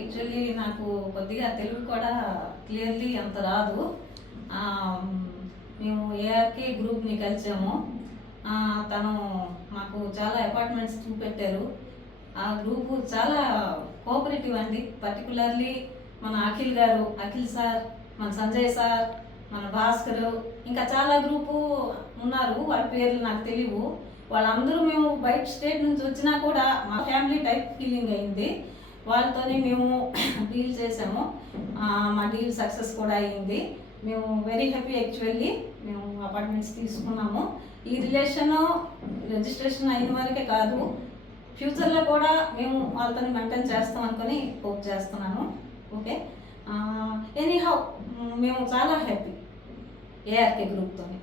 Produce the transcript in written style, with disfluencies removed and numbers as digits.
Actually నాకు కొద్దిగా తెలుగు కూడా క్లియర్లీ అంత రాదు. మేము ఏఆర్కే గ్రూప్ని కలిసాము. తను మాకు చాలా అపార్ట్మెంట్స్ చూపెట్టారు. ఆ గ్రూపు చాలా కోఆపరేటివ్ అండి. పర్టికులర్లీ మన అఖిల్ సార్, మన సంజయ్ సార్, మన భాస్కర్, ఇంకా చాలా గ్రూపు ఉన్నారు. వాళ్ళ పేర్లు నాకు తెలియవు. వాళ్ళందరూ మేము బయట స్టేట్ నుంచి వచ్చినా కూడా మా ఫ్యామిలీ టైప్ ఫీలింగ్ అయింది. వాళ్ళతోనే మేము డీల్ చేసాము. మా డీల్ సక్సెస్ కూడా అయింది. మేము వెరీ హ్యాపీ. యాక్చువల్లీ మేము అపార్ట్మెంట్స్ తీసుకున్నాము. ఈ రిలేషన్ రిజిస్ట్రేషన్ అయిన వరకే కాదు, ఫ్యూచర్లో కూడా మేము వాళ్ళతో మెయింటైన్ చేస్తాం అనుకొని హోప్ చేస్తున్నాను. ఓకే, ఎనీహౌ మేము చాలా హ్యాపీ ఏఆర్కే గ్రూప్తోని.